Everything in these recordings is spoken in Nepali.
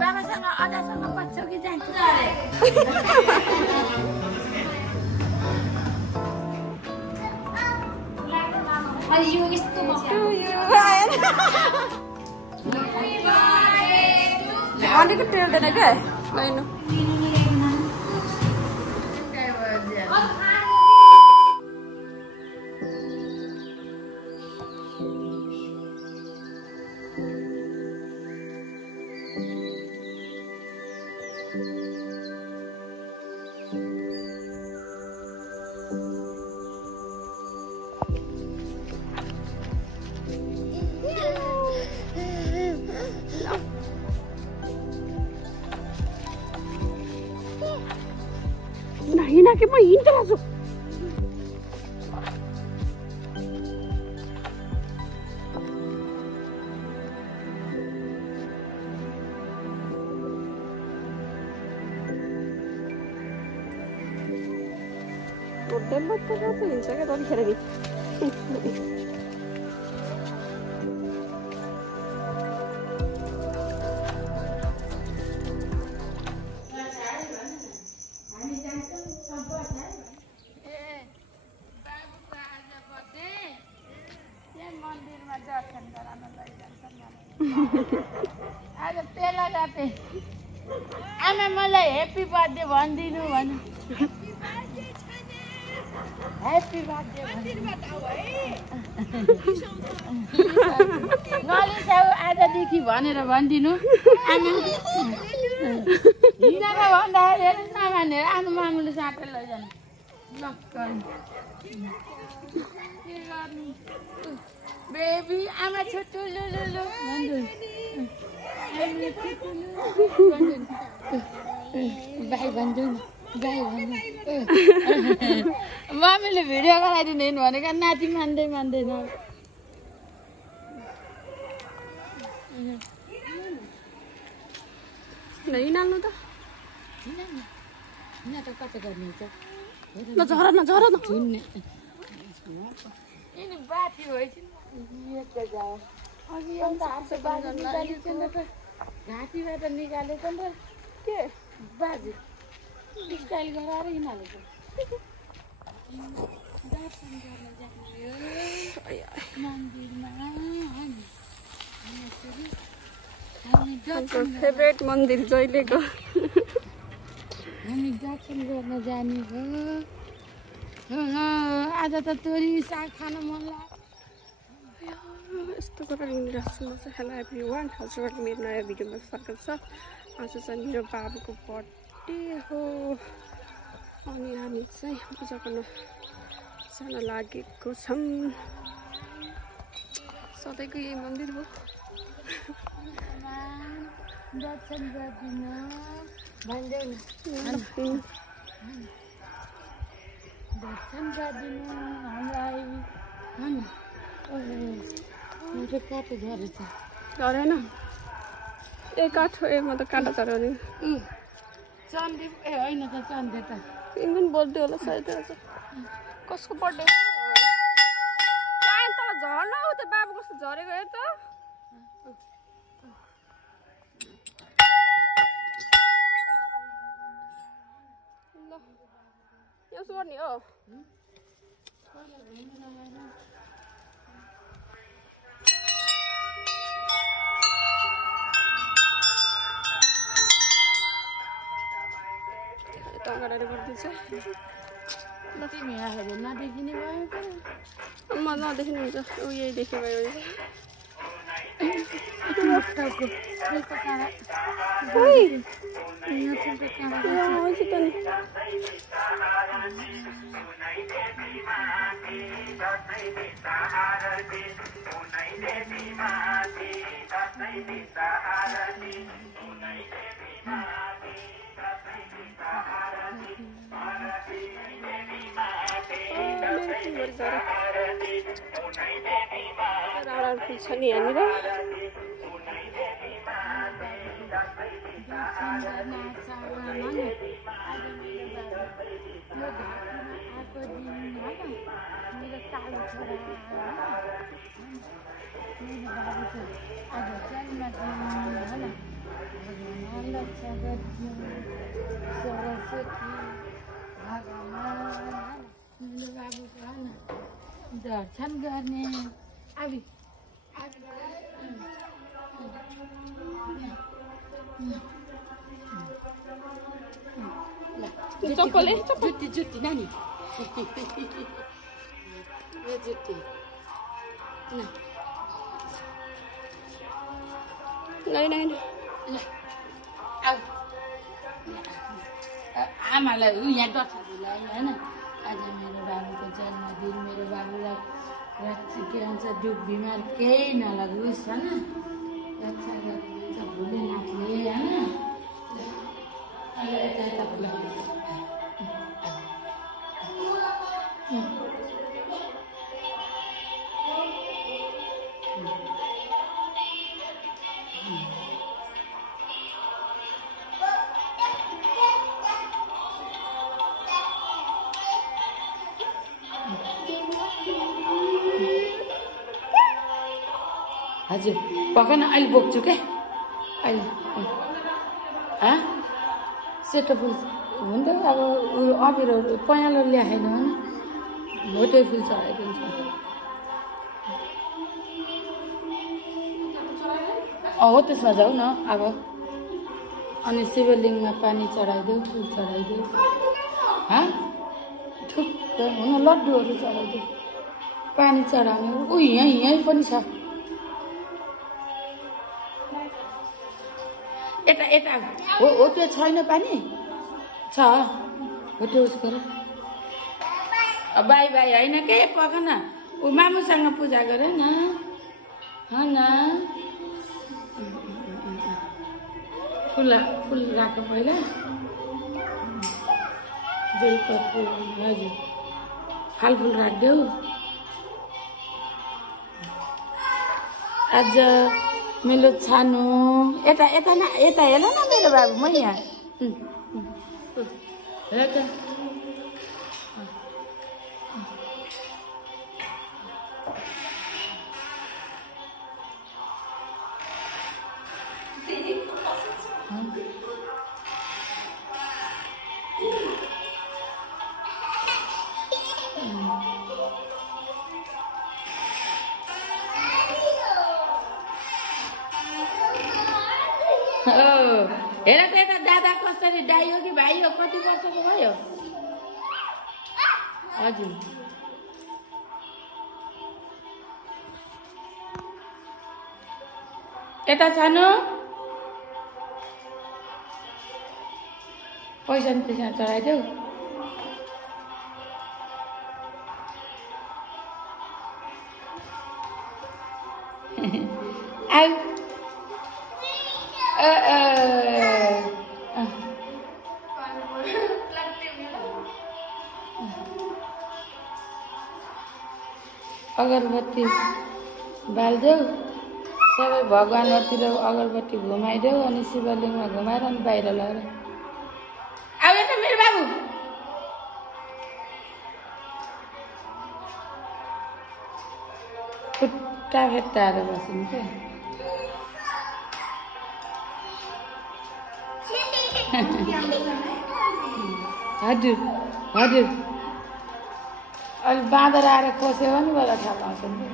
बाबासँग अदासँग बच्चौ कि जान्छ यो यस्तो अलिकति टेर्दैन क्या लैनु Hina que mai interaso. Udah betul apa ini? Saya kan tadi lagi. आज पेला जाते आमा मलाई ह्यापी बर्थडे भनिदिनु भन्नु ह्यापी बर्थडे नलिसाउ आजदेखि भनेर भनिदिनु आमा हिँडेर भन्दाखेरि नमानेर आनु मामुले साँटेर लैजानु ल के गर्नु बेबी आमा छोटो लु लु लु भन्नु बाई भन्छु बाई भन्नु मम्मीले भिडियो गराइदिनु भनेको नाति मान्दैन हिँड्नु त यहाँ त कता गर्ने त झर न हिँड्ने यिनी बाठी होइछ अघि अन्त हाम्रो बाजे निकालेको त घाँटीबाट निकालेको नि त के बाजे स्टाइल गराएर हिँडालेको दर्शन गर्न जाने मन्दिरमा फेभरेट मन्दिर जहिलेको हामी दर्शन गर्न जाने हो आज त तोरी साग खान मन लाग्यो यस्तो गरेर हिँडिरहेको छु म चाहिँ। हेलो एभ्रिवान, हजुरहरू मेरो नयाँ भिडियोमा स्वागत छ। आज चाहिँ मेरो बाबुको बर्थडे हो अनि हामी चाहिँ पूजा गर्न जान लागेको छौँ। सधैँको यही मन्दिर हो। दर्शन गरिदिनु भन्दैन दर्शन गरिदिनु हामीलाई मेरो काटो झरेछ झरेन ए काठ ए म त काँटा झऱ्यो नि चन्दी ए होइन त चन्दे त तिमी पनि बर्थडे होला सायद आज। कसको बर्थडे हो कहाँ तल झर्न हो त्यो बाबु कस्तो झरेको हेर त। ल यसो गर्ने हो अगाडि गरिदिन्छ। तिमी आएर नदेखिने भयो म नदेखिनु हुन्छ ऊ यही देखे भयो राडा फुल छ नि यहाँनिर। दर्शन गर्ने आबी चप्पले जुत्ती जुत्ती नानी यो जुत्ती नाइन आमालाई यहाँ दर्शनलाई होइन आज मेरो बाबुको जन्मदिन मेरो बाबुलाई रक्षा के भन्छ दुख बिमार केही नलागोस् होइन रक्षा गर्नुहुन्छ भोलेनाथले होइन यता यता हजुर पकाउन अहिले बोक्छु क्या अहिले सेतो फुल हुन्छ अब उयो अबिरहरू पँयालो ल्याएन भने भोटे फुल चढाइदिन्छ हो त्यसमा जाऊ न अब अनि शिवलिङ्गमा पानी चढाइदेऊ फुल चढाइदेऊ थुप्रो हुन लड्डुहरू चढाइदेऊ पानी चढाउने ऊ यहीँ पनि छ यता यता हो त्यो छैन पानी छ हो त्यो उसको बाई बाई होइन के पकाउन ऊ मामुसँग पूजा गरे न फुल राख्नु पहिला बेलपत्र हजुर फलफुल राखिदेऊ आज मेरो छानो यता यता न यता हेर न मेरो बाबु म यहाँ हेर त यता दादा कसरी दाइ हो कि भाइ हो कति वर्षको भयो हजुर यता सानो पैसा नि त्यसमा चढाइदेऊ आऊ अगरबत्ती बाल्देऊ सबै भगवानहरूतिर अगरबत्ती घुमाइदेऊ अनि शिवलिङ्गमा घुमाएर अनि बाहिर लगेर आऊ यता मेरो बाबु खुट्टा फेट्टाएर बस्नु क्या हजुर हजुर अहिले बाँदर आएर खोस्यो भने बेला थाहा पाउँछ नि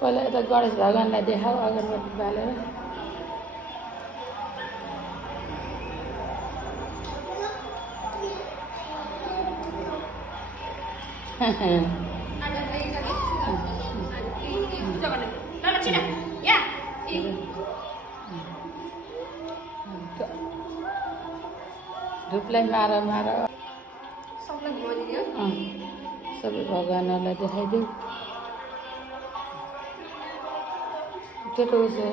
पहिला यता गणेश भगवान्लाई देखाऊ अगरबत्ती बालेर धुपलाई मार सबै भगवानहरूलाई देखाइदेऊ त्यो त उसो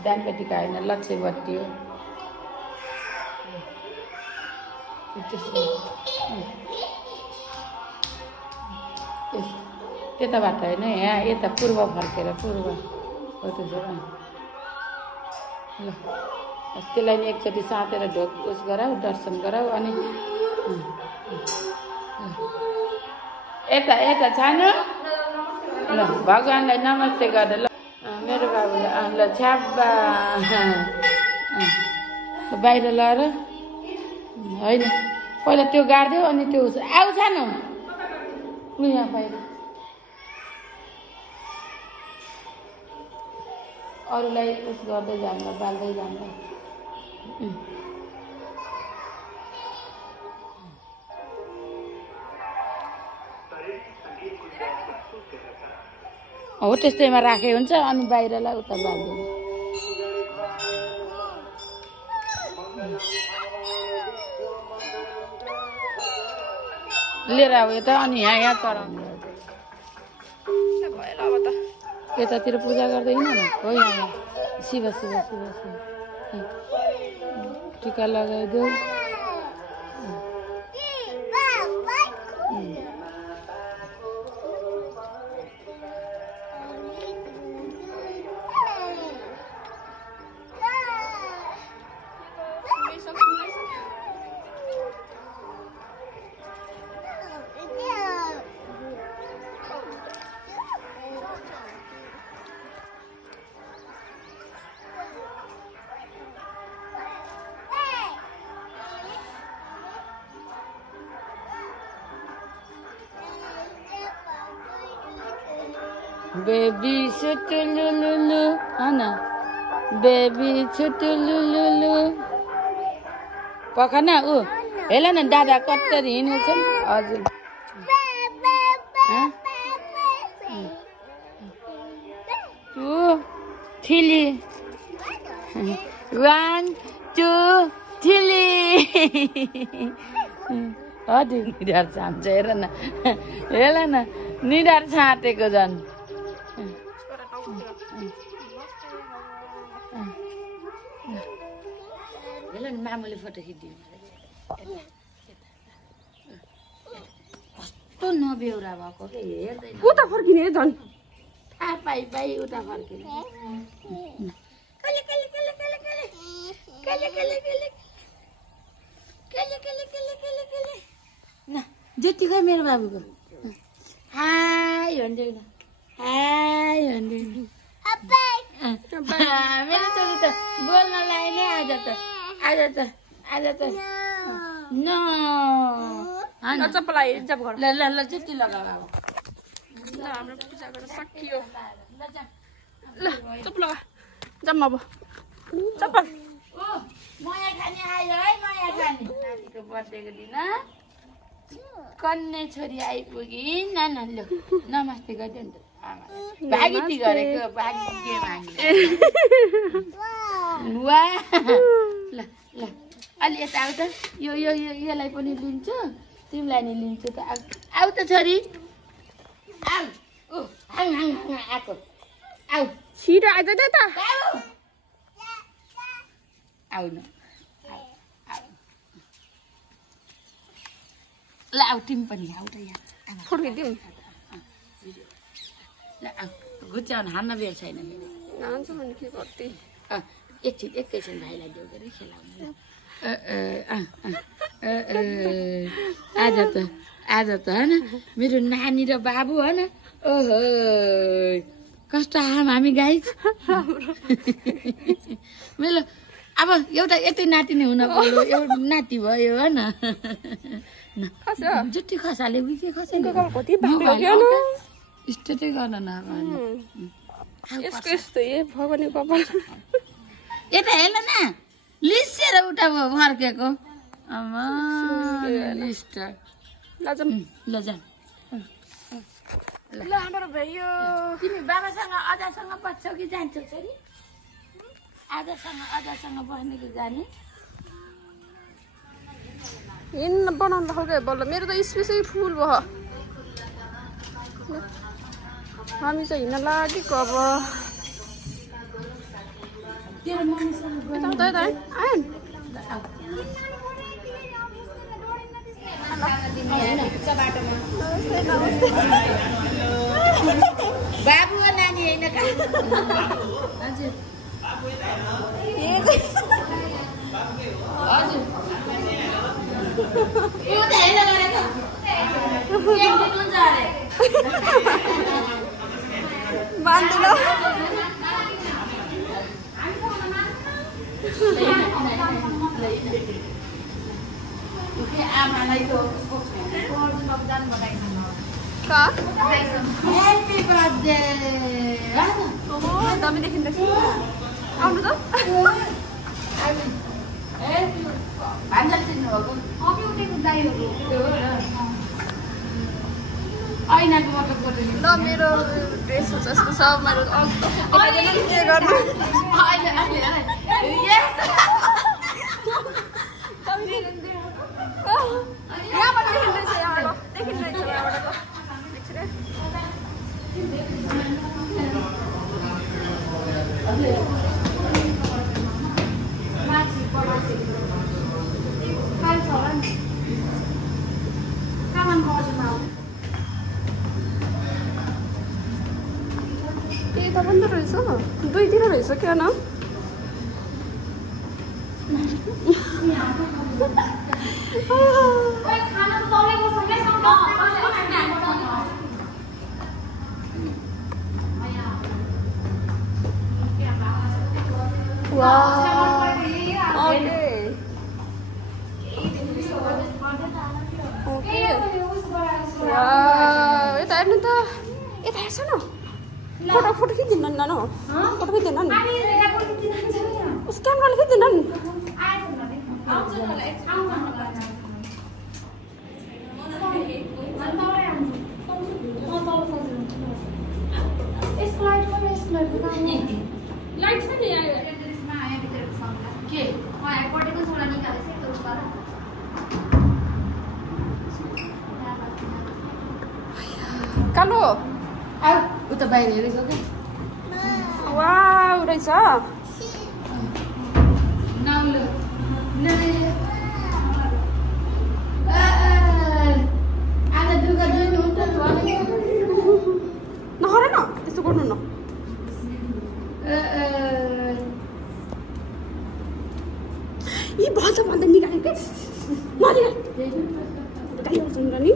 दानपेटीका होइन लक्ष्यवती हो त्यताबाट होइन यहाँ यता पूर्व फर्केर पूर्व हो त्यसो ल त्यसलाई नि एकचोटि साँतेर ढोक उस गराऊ दर्शन गराऊ अनि यता यता छानु ल भगवान्लाई नमस्ते गरेर ल मेरो बाबुलाई ल छ्याब्बा बाहिर लगाएर होइन पहिला त्यो गाडिदियो अनि त्यो आऊ छानु उ यहाँ बाहिर अरूलाई उस गर्दै जाँदा बाल्दै जाँदा हो त्यस्तैमा राखे हुन्छ अनि बाहिरलाई उता बाल्दैन लिएर आऊ यता अनि यहाँ चढाउनु यतातिर पूजा गर्दै हिँड न हो यहाँ शिव शिव शिव शिव टिका लगाइदेऊ बेबी छुटुलुलुलु हैन बेबी छुटुलुलुलु पखना ऊ हेर न दादा कत्तरी हिँडेछन् हजुर टु थिली 1 2 थिली हजुर निधार छान्छ हेर न निधार छाँटेको झन् मामुले फोटो खिचिदिनु कस्तो नबेउरा भएको के हेर्दैन उता फर्किने झन् थाहा पाइ पाइ उता फर्किने न जुत्ती खै मेरो बाबुको हाई भन्दै हाई भन्दै मेरो छोरी त बोल्न लाग्ने आज त न चप्पल हिजब गर ल ल ल जुत्ती लगा बाबु ल हाम्रो पूजा गर्न सकियो ल चप्पल लगा जाम अब चप्पल ओ माया खाने आयो है माया खाने नानीको बर्थडेको दिन कन्ने छोरी आइपुगिन् न ल नमस्ते गर्दै नि भागिती गरेको भाग्य माग्ने वाह ल ल अलि यता आऊ त यसलाई पनि लिन्छु तिमीलाई नि लिन्छु त आऊ त छोरी आऊ ऊ हाङ हाङ हाङ आएको आऊ छिटो आइज त आऊ न ल आऊ तिमी पनि आऊ त यहाँ फर्किदिउँ ल आऊ घुच्याउनु हान्न बेर छैन नान्छ भने के गर्थे एकैछिन भाइलाई देऊ गरे खेलाउनु आज त होइन मेरो नानी र बाबु होइन ओहो कस्तो आम हामी गाई मेरो अब एउटा यतै नाति नै हुन पर्यो एउटा नाति भयो होइन जुट्टी खसाले उही खसेन स्टेटै गर्न यस्तो यस्तो भगवान् कपाल यता हेर न लिसेर उठा भयो फर्केको ल हाम्रो भयो तिमी बाबासँग अजासँग बस्छौ कि जान्छौ छोरी अजासँग बस्ने कि जाने हिँड्न बनाउनु खालको बल्ल मेरो त स्पेसै फुल भयो हामी चाहिँ हिँड्न लागेको अब बाबु हो नानी होइन का हजुर हजुर यो त हेर गरेको के हुन्छ अरे मान्दैन आमालाई त ह्याप्पी बर्थडे दमी देखिँदैछ आउनु त भान्जा चिन्नुभएको अघि उठेको दाइहरू ऐनाको मतलब गर्नु ल मेरो ड्रेस जस्तो छ मेरो के गर्नु यहाँबाट देखिँदैछ यहाँबाट देखिँदैछ यहाँबाट यता पनि त रहेछ दुईतिर रहेछ क्या न यता हेर्नु त यता हेर्छ न फोटो फोटो खिच्दिनन् न फोटो खिच्दैनन् उस क्यामेराले खिच्दैनन् लाइट छ नि के कालो उता बाहिर हेरेको क्या वाउ रहेछ नाउलो आज दुःख दुई हुन्छ नखर न त्यस्तो गर्नु न यी भन्छ भन्दा निकाल्यो क्या ननिकाल नि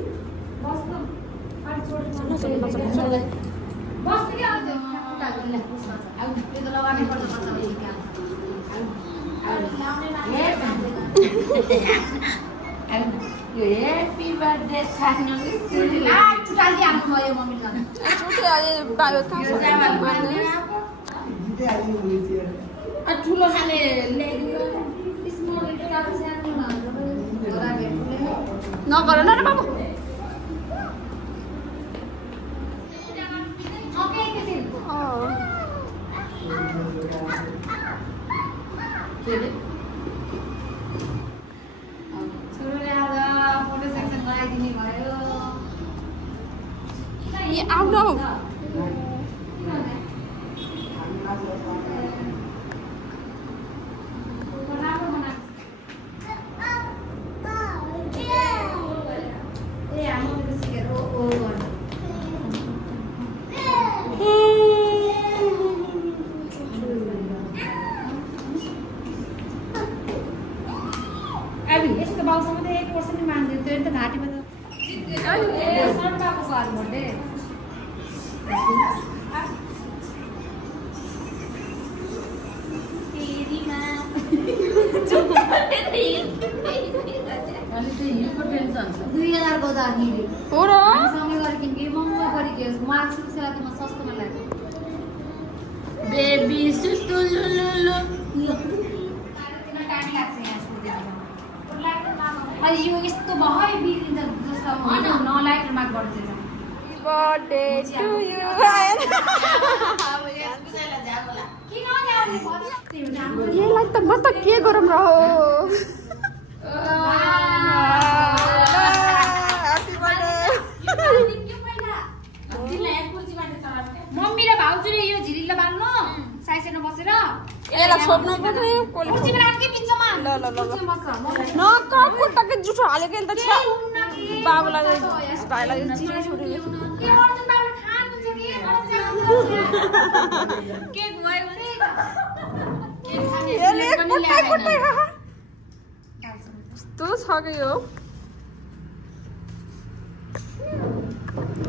यो ह्याप्पी बर्थडे खानु ठुलो खाले नगर न रे बाबु आउनु यसको बाउसँग त 1 वर्ष नि मान्दैन त्यो त घाँटीमा त सन बाबुको घर भन्दै बेबी सुतुलुलुलु यो यस्तो भयो बिग्रिन्छ जस्तो नलाइट माग गर्छ बर्थडे टु यु यसलाई त म त के गरौँ र हो मम्मी र भाउजूले यो झिलिलो बाल्नु साइसेन बसेर यसलाई छोड्नु पर्ने कुर्सी रातकै बिचमा ल ल ल न खुट्टाकै जुठो हालेको नि त बाबुलाई भाइलाई चिनी छोड्नु के गर्छ बाबुले खानु छ के केक भयो भने कस्तो छ कि यो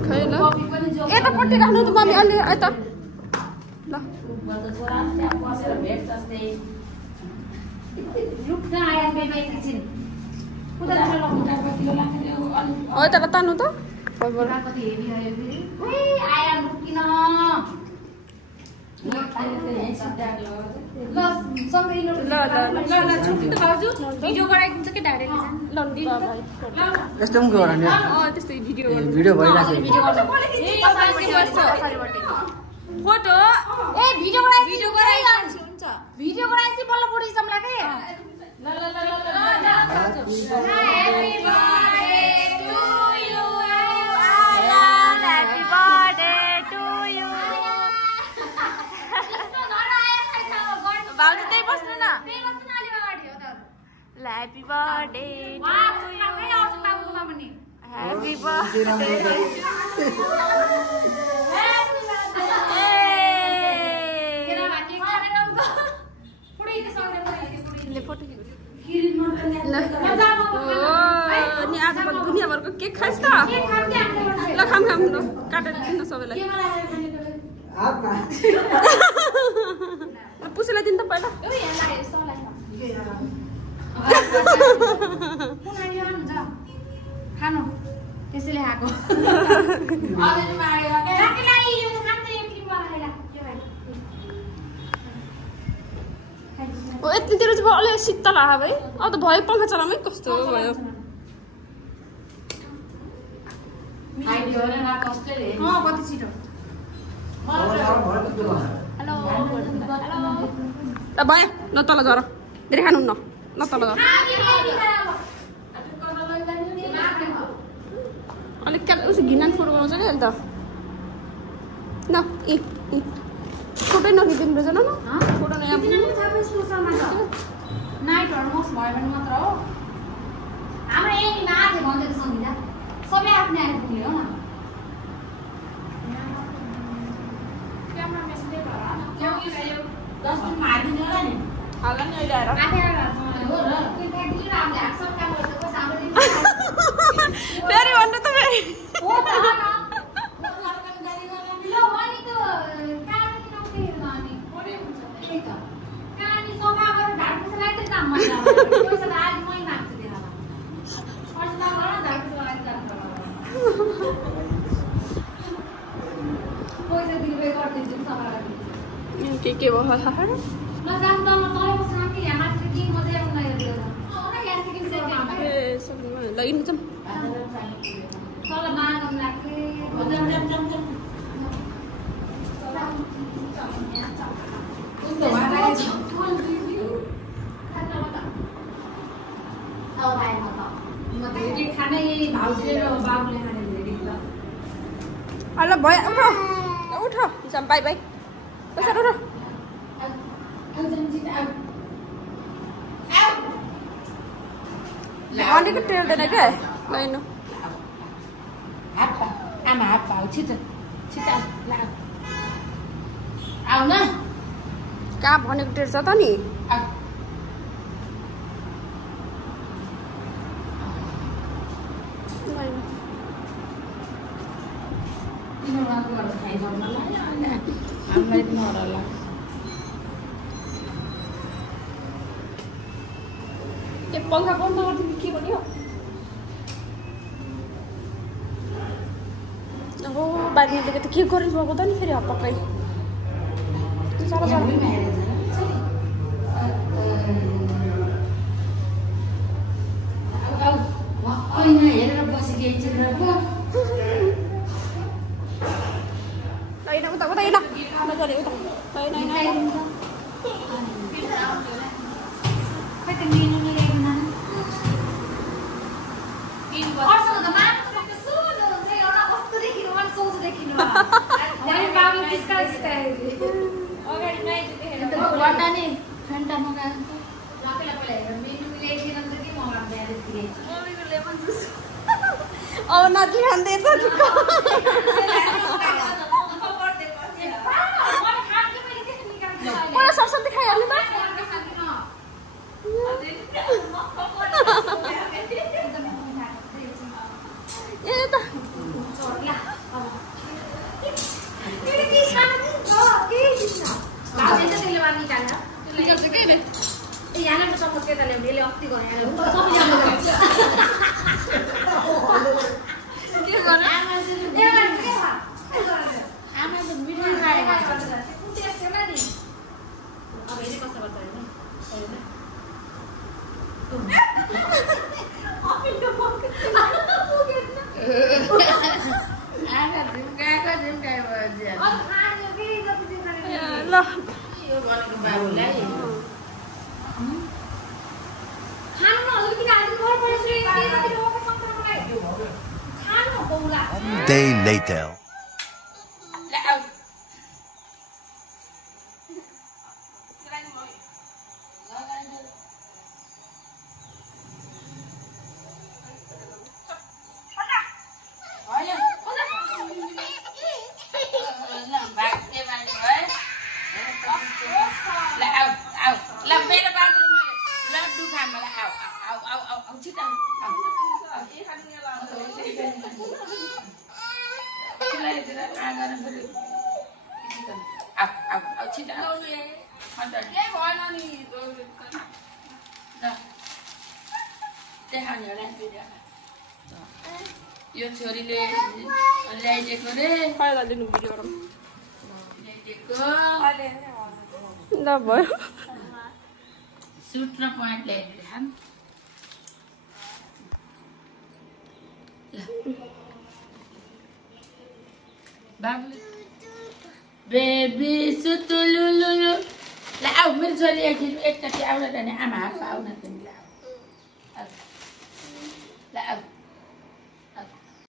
खैन यतापट्टि राख्नु त मम्मी अलि यता ल यता तान्नु त भिडियो भइरहेको फोटो ए भिडियो गराएपछि बल्ल बुढी सम्ला के ल हैप्पी बर्थडे टु यु बाबु त्यही बस्नु न हैप्पी बर्थडे हैप्पी बर्थडे नि आज दुनियाँभरको केक खाइस् त ल खाम ल काटेर दिनु सबैलाई पुसेलाई दिनु त पहिला खानु त्यसैले खाएको यतितिर चाहिँ अलि शीतल आयो है अब त भयो पङ्खा चलामै कस्तो भयो कति छिटो भयो न तल झर धेरै खानु न तल झर अलिक क्या उसो घिना फोटो बनाउँछ नि अहिले त न फोटै नखिचिदिनु रहेछ न फोटो नयाँ नाइटहरू मस भयो भने मात्र हो हाम्रो यही माथि भन्दै सम्झिँदा सबै आफ्नै आइपुग्ने हो न फेरि भन्नु त फेरि के भयो लगिनु जाउँ ल भयो उठ जाम बाई बाई पैसा उठ अलिक टेर्दैन क्या लैनु आमा हात पाउ छिटो छिटो आउ न कहाँ भनेको टेर्छ त नि पंखा बन्द गरिदिनु के भन्यो हो बाहिर त के गरिस् भएको त नि फेरि हप्पकै हेरेर बसिदिएको होइन उता उता होइन नगरे उता होइन अब नदी खाँदैछ दे यहाँ नै चम्मच केटा ल्याउने यसले अति गयो यहाँ सबै ल्याउनु के गर्नु आमा त मिठो खाएको अब हेरि कस्तो गर्छ हैन आमा झिम्काएको भयो ल यो भनेको बाबुलाई खानु न हजुर किन आज घर परेछ यति रोग संक्रमणलाई खानु बौला Day later. यो छोरीले ल्याइदिएको रे पहिला दिनु भिडियो गरौँ ल्याइदिएको ल भयो सुट र प्यान्ट ल्याइदिएको बाबुले बेबी सुतुलुलु ल आऊ मेरो छोरी एकचोटि आउन त नि आमा हातमा आउन त नि ल